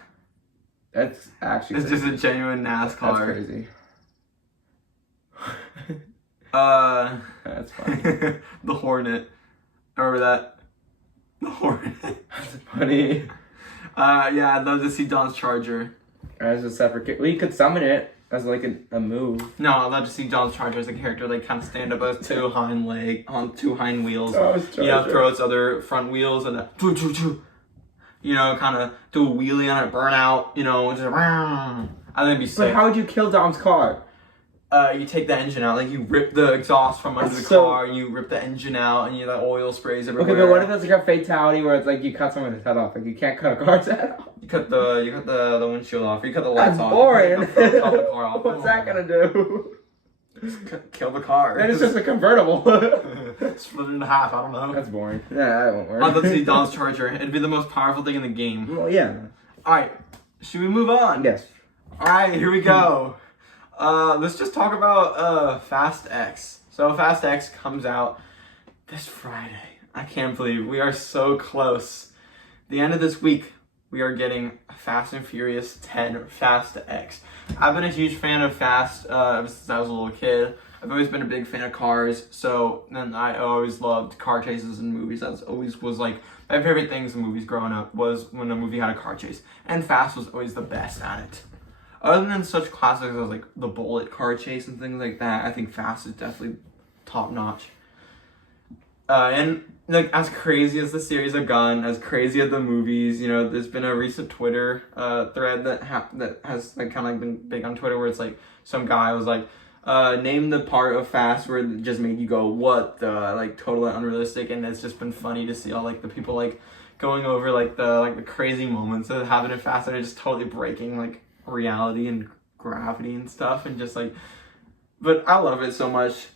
That's actually It's crazy. just a genuine NASCAR. That's crazy. That's funny. The Hornet. Remember that? The Hornet. That's funny. Yeah, I'd love to see Don's Charger. As a separate kid. Well, you could summon it as like a move. No, I'd love to see Don's Charger as a character, like kind of stand up as two hind wheels. Don's You know, Charger. throw its other front wheels and you know, kind of do a wheelie on it, burn out. You know, just I think it'd be sick. But how would you kill Dom's car? You take the engine out, like you rip the exhaust from under the car, and you rip the engine out, and the oil sprays everywhere. Okay, but what if it's like a fatality where it's like you cut someone's head off? Like you can't cut a car's head off. You cut the windshield off, or you cut the lights That's off. boring. You cut the top of the car off. What's that gonna do? Kill the car. Then it's just a convertible. Split it in half. I don't know. That's boring. Yeah, that won't work. I'd love to see Don's Charger. It'd be the most powerful thing in the game. Well, yeah. All right, should we move on? Yes. All right, here we go. Let's just talk about Fast X. So Fast X comes out this Friday. I can't believe we are so close. The end of this week, we are getting Fast and Furious 10 Fast X. I've been a huge fan of Fast ever since I was a little kid. I've always been a big fan of cars, so then I always loved car chases in movies. That always was like my favorite things in movies growing up was when a movie had a car chase, and Fast was always the best at it. Other than such classics as like the Bullet car chase and things like that, I think Fast is definitely top notch. And like as crazy as the series have gone, as crazy as the movies, you know, there's been a recent Twitter thread that has like kind of like been big on Twitter where it's like some guy was like, name the part of Fast where it just made you go what the, like totally unrealistic, and it's just been funny to see all like the people like going over like the crazy moments that happen in Fast that are just totally breaking like reality and gravity and stuff, and just like, but I love it so much.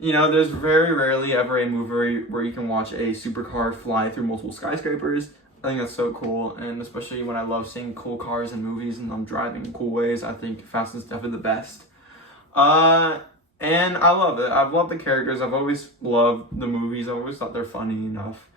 You know, there's very rarely ever a movie where you can watch a supercar fly through multiple skyscrapers. I think that's so cool, and especially when I love seeing cool cars in movies and them driving in cool ways, I think Fast is definitely the best. And I love it. I've loved the characters. I've always loved the movies. I've always thought they're funny enough.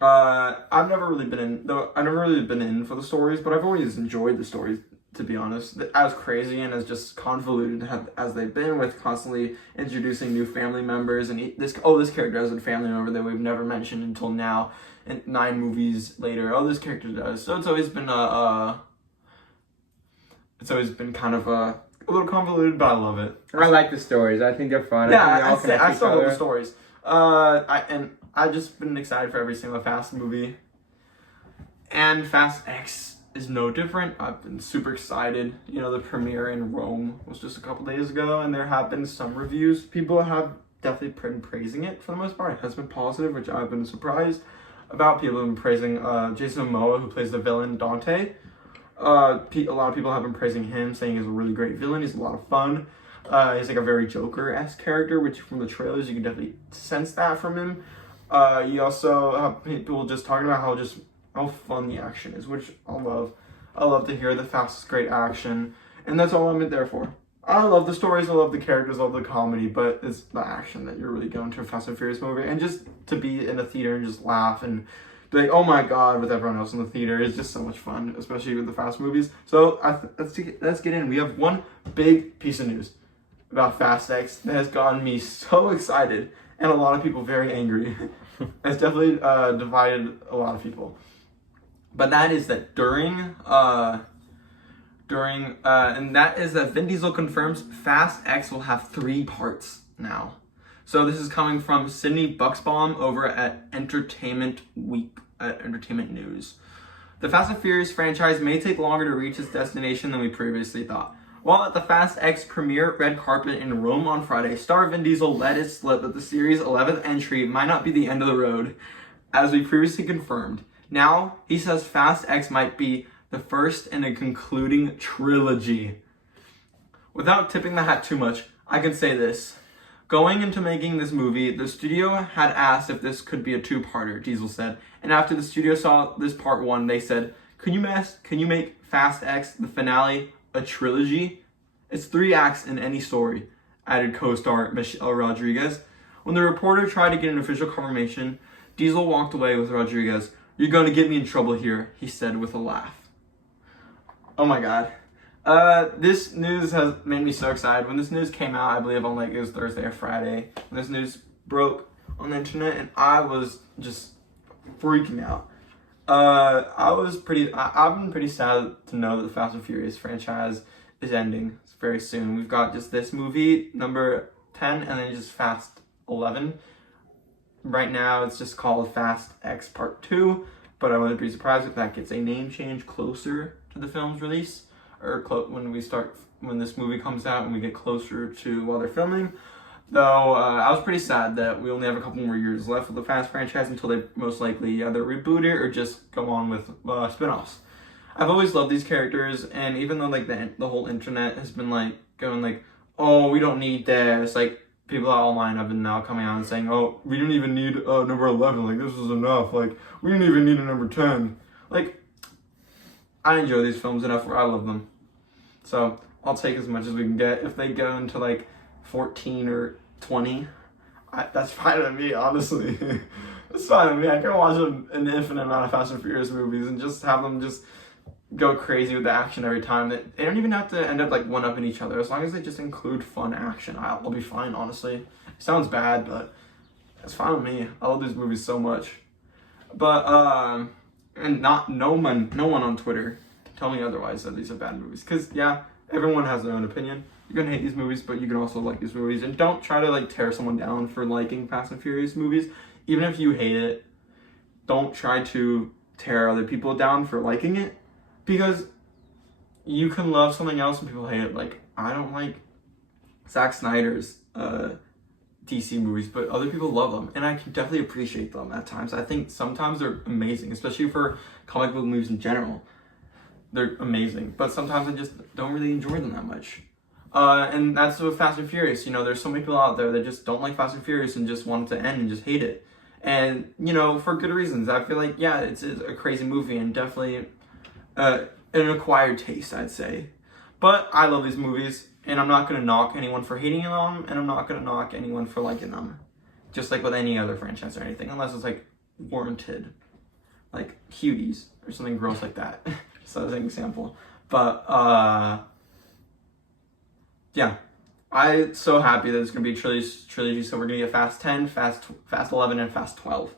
I've never really been in for the stories, but I've always enjoyed the stories, to be honest. As crazy and as just convoluted as they've been, with constantly introducing new family members, and this character has a family member that we've never mentioned until now, and 9 movies later, this character does. So it's always been kind of a little convoluted, but I love it. I like the stories. I think they're fun. Yeah, I think they all connect I each still love other. the stories. I've just been excited for every single Fast movie. And Fast X is no different. I've been super excited. You know, the premiere in Rome was just a couple days ago, and there have been some reviews. People have definitely been praising it for the most part. It has been positive, which I've been surprised about. People have been praising Jason Momoa, who plays the villain Dante. A lot of people have been praising him, saying he's a really great villain. He's a lot of fun. He's like a very Joker-esque character, which from the trailers you can definitely sense that from him. You also have people just talking about how fun the action is, which I love. I love to hear the Fast is great action, and that's all I'm there for. I love the stories, I love the characters, I love the comedy, but it's the action that you're really going to a Fast and Furious movie, and just to be in a theater and just laugh and be like, oh my god, with everyone else in the theater is just so much fun, especially with the Fast movies. So let's get in. We have one big piece of news about Fast X that has gotten me so excited and a lot of people very angry. It's definitely divided a lot of people. But that is that and that is that Vin Diesel confirms Fast X will have 3 parts now. So this is coming from Sydney Bucksbaum over at Entertainment News. The Fast and Furious franchise may take longer to reach its destination than we previously thought. While at the Fast X premiere red carpet in Rome on Friday, star Vin Diesel let it slip that the series' 11th entry might not be the end of the road, as we previously confirmed. Now, he says Fast X might be the first in a concluding trilogy. Without tipping the hat too much, I can say this. Going into making this movie, the studio had asked if this could be a 2-parter, Diesel said. And after the studio saw this part 1, they said, can you make Fast X, the finale, a trilogy? It's 3 acts in any story, added co-star Michelle Rodriguez. When the reporter tried to get an official confirmation, Diesel walked away with Rodriguez. "You're going to get me in trouble here," he said with a laugh. Oh my god. This news has made me so excited. When this news came out, I believe on it was Thursday or Friday, when this news broke on the internet, and I was just freaking out. I've been pretty sad to know that the Fast and Furious franchise is ending very soon. We've got just this movie, number 10, and then just Fast 11. Right now, it's just called Fast X Part 2, but I wouldn't be surprised if that gets a name change closer to the film's release, or when this movie comes out and we get closer to while they're filming. Though I was pretty sad that we only have a couple more years left with the Fast franchise until they most likely either reboot it or just go on with spin-offs. I've always loved these characters, and even though like the whole internet has been like going like, "Oh, we don't need this," like people online have been now coming out and saying, "Oh, we don't even need number 11. Like this is enough. Like we didn't even need a number 10." Like I enjoy these films enough where I love them, so I'll take as much as we can get. If they go into like 14 or 20, that's fine with me, honestly. It's fine with me. I can watch an infinite amount of Fast and Furious movies and just have them just go crazy with the action every time. They don't even have to end up like one-upping each other. As long as they just include fun action, I'll be fine, honestly. It sounds bad, but it's fine with me. I love these movies so much. But, and no one on Twitter can tell me otherwise that these are bad movies. Because, yeah, everyone has their own opinion. You're gonna hate these movies, but you can also like these movies. And don't try to like tear someone down for liking Fast and Furious movies. Even if you hate it, don't try to tear other people down for liking it. Because you can love something else and people hate it. Like, I don't like Zack Snyder's DC movies, but other people love them. And I can definitely appreciate them at times. I think sometimes they're amazing, especially for comic book movies in general. They're amazing. But sometimes I just don't really enjoy them that much. And that's with Fast and Furious. You know, there's so many people out there that just don't like Fast and Furious and just want it to end and just hate it. And, you know, for good reasons. I feel like, yeah, it's a crazy movie and definitely an acquired taste, I'd say. But I love these movies, and I'm not going to knock anyone for hating them, and I'm not going to knock anyone for liking them. Just like with any other franchise or anything, unless it's, like, warranted. Like, Cuties, or something gross like that. So that's an example. But, yeah. I'm so happy that it's going to be a trilogy, so we're going to get Fast 10, Fast 11, and Fast 12.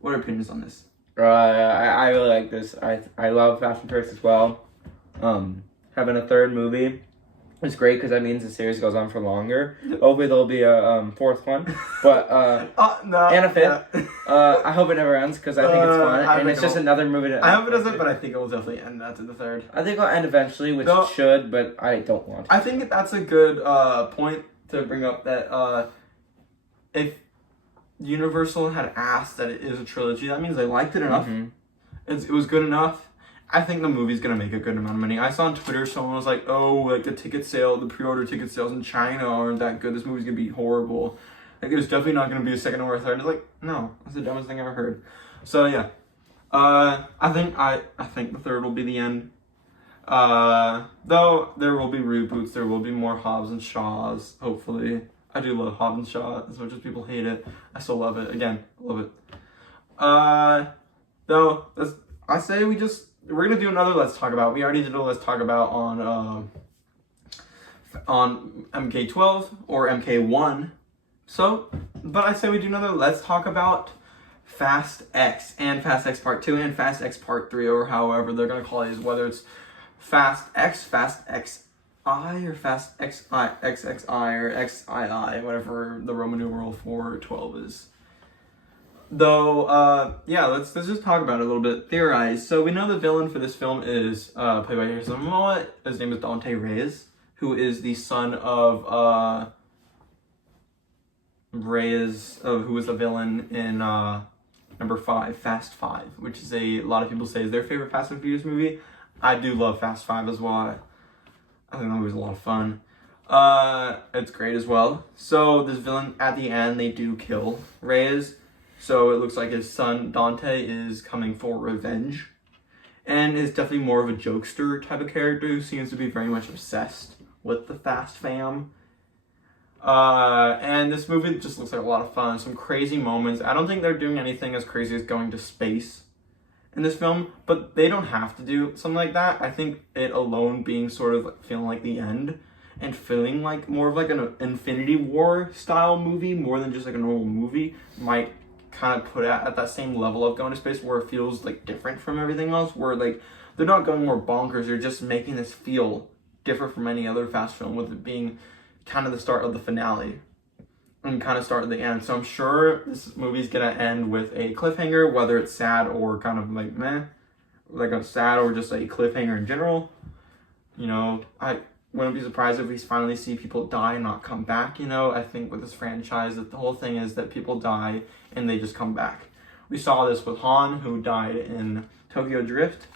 What are your opinions on this? I really like this. I love Fast and Furious as well. Having a third movie is great because that means the series goes on for longer. Hopefully there'll be a fourth one, but no, and a fifth. Yeah. I hope it never ends because I think it's fun, and it's just another movie. I hope it doesn't, but I think it will definitely end after the third. I think it'll end eventually, which it should, but I don't want to. I think that's a good point to bring up that if Universal had asked that it is a trilogy, that means they liked it enough. Mm-hmm. It was good enough. I think the movie's gonna make a good amount of money. I saw on Twitter someone was like, "Oh, like the pre-order ticket sales in China aren't that good. This movie's gonna be horrible. Like there's definitely not gonna be a second or a third." It's like, no, that's the dumbest thing I've ever heard. So yeah, I think the third will be the end. Though there will be reboots, there will be more Hobbs and Shaws. Hopefully, I do love Hobbs and Shaw as much as people hate it. I still love it. Again, I love it. Though I say we're gonna do another Let's Talk About. We already did a Let's Talk About on MK12 or MK1. So, but I say we do another Let's Talk About Fast X and Fast X Part 2 and Fast X Part 3, or however they're gonna call these, whether it's Fast X, Fast XI, or Fast XI, XXI, or XII, whatever the Roman numeral for 12 is. Though, yeah, let's just talk about it a little bit. Theorize. So we know the villain for this film is played by Jason Momoa. His name is Dante Reyes, who is the son of who was the villain in number 5, Fast 5, which is a lot of people say is their favorite Fast and Furious movie. I do love Fast 5 as well. I think that movie was a lot of fun. It's great as well. So this villain at the end, they do kill Reyes. So it looks like his son, Dante, is coming for revenge. And is definitely more of a jokester type of character who seems to be very much obsessed with the Fast fam. And this movie just looks like a lot of fun. Some crazy moments. I don't think they're doing anything as crazy as going to space in this film, but they don't have to do something like that. I think it alone being sort of like feeling like the end and feeling like more of like an Infinity War style movie more than just like a normal movie might kind of put it at that same level of going to space where it feels like different from everything else, where like they're not going more bonkers, they're just making this feel different from any other Fast film, with it being kind of the start of the finale and kind of start at the end. So I'm sure this movie's gonna end with a cliffhanger, whether it's sad or kind of like meh, like a sad or just a cliffhanger in general. You know, I wouldn't be surprised if we finally see people die and not come back. You know, I think with this franchise that the whole thing is that people die and they just come back. We saw this with Han, who died in Tokyo Drift,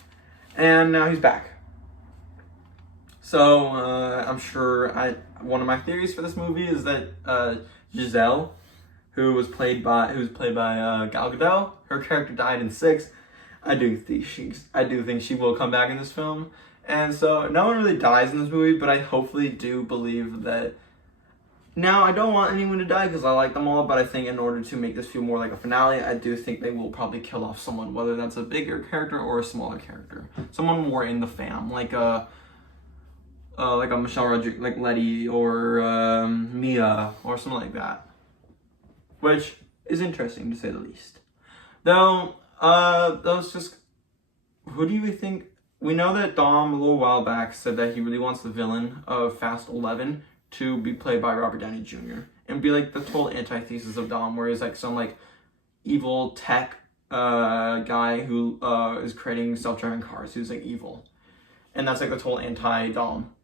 and now he's back. So I'm sure one of my theories for this movie is that Giselle, who was played by Gal Gadot, her character died in 6. I do think she will come back in this film, and so no one really dies in this movie, but I hopefully do believe that. Now I don't want anyone to die because I like them all, but I think in order to make this feel more like a finale, I do think they will probably kill off someone, whether that's a bigger character or a smaller character, someone more in the fam, like a Michelle Rodriguez, like Letty or Mia or something like that, which is interesting to say the least. Though, those just, who do you think? We know that Dom a little while back said that he really wants the villain of Fast 11 to be played by Robert Downey Jr. and be like the total antithesis of Dom, where he's like some like evil tech guy who is creating self-driving cars, who's like evil, and that's like the total anti-Dom.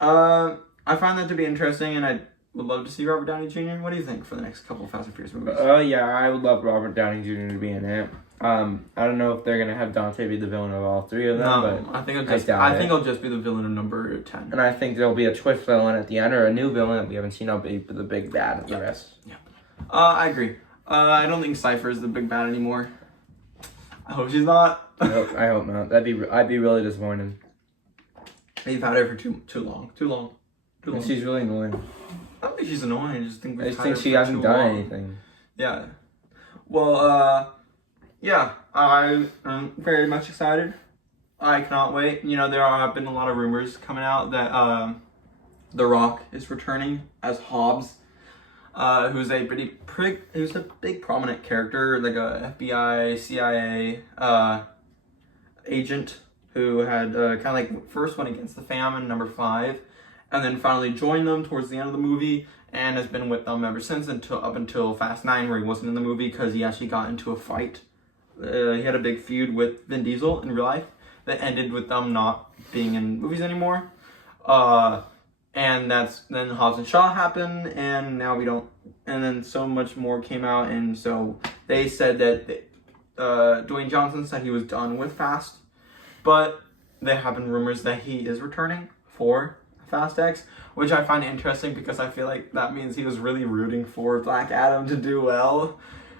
I find that to be interesting, and I would love to see Robert Downey Jr. What do you think for the next couple of Fast and Furious movies? Yeah, I would love Robert Downey Jr. to be in it. I don't know if they're gonna have Dante be the villain of all 3 of them, but I think it'll just be the villain of number 10. And I think there'll be a twist villain at the end, or a new villain that we haven't seen. I'll be the big bad of the rest. Yeah. I agree. I don't think Cypher is the big bad anymore. I hope she's not. I hope not. I'd be really disappointed. You've had her for too long. And she's really annoying. I don't think she's annoying. I just think she hasn't done anything. Yeah. Well, yeah, I'm very much excited. I cannot wait. You know, there have been a lot of rumors coming out that The Rock is returning as Hobbs, who's a big prominent character, like a FBI, CIA agent who had kind of like first went against the fam in number 5, and then finally joined them towards the end of the movie, and has been with them ever since up until Fast 9, where he wasn't in the movie because he actually got into a fight. He had a big feud with Vin Diesel in real life that ended with them not being in movies anymore. And then Hobbs and Shaw happened, and now we don't. And then so much more came out, and so they said that Dwayne Johnson said he was done with Fast, but there have been rumors that he is returning for Fast X, which I find interesting because I feel like that means he was really rooting for Black Adam to do well,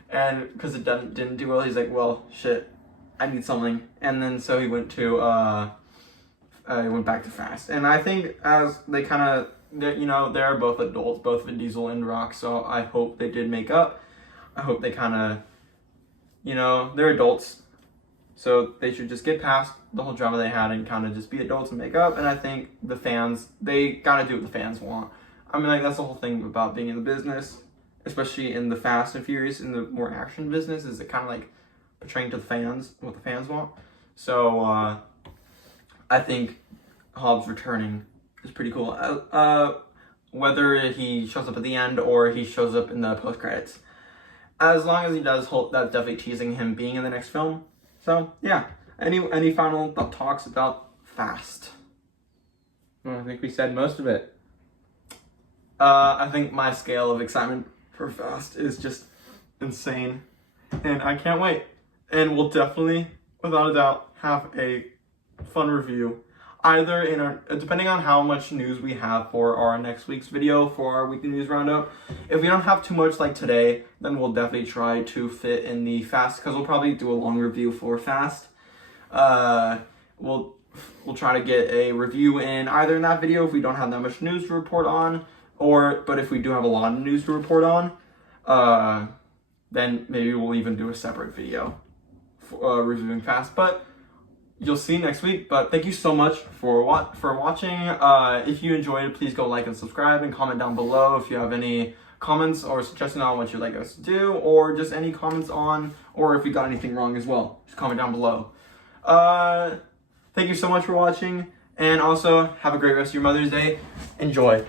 and because it didn't do well, he's like, well, shit, I need something, and then so he went back to Fast, and I think as they kind of, they're both adults, both Vin Diesel and Rock, so I hope they did make up. I hope they kind of, they're adults, so they should just get past the whole drama they had and kind of just be adults and make up. And I think the fans, they gotta do what the fans want. I mean, like, that's the whole thing about being in the business, especially in the Fast and Furious, in the more action business, is it kind of like portraying to the fans what the fans want. So I think Hobbs returning is pretty cool. Whether he shows up at the end or he shows up in the post credits, as long as he does, that's definitely teasing him being in the next film. So yeah, any final talks about Fast? Well, I think we said most of it. I think my scale of excitement for Fast is just insane, and I can't wait. And we'll definitely, without a doubt, have a fun review, either in our, depending on how much news we have for our next week's video for our weekly news roundup. If we don't have too much like today, then we'll definitely try to fit in the Fast, because we'll probably do a long review for Fast. We'll try to get a review in either in that video if we don't have that much news to report on, But if we do have a lot of news to report on, then maybe we'll even do a separate video reviewing Fast. But you'll see next week. But thank you so much for watching. If you enjoyed it, please go like and subscribe and comment down below if you have any comments or suggestions on what you'd like us to do, or just any comments on, or if we got anything wrong as well, just comment down below. Thank you so much for watching, and also have a great rest of your Mother's Day. Enjoy.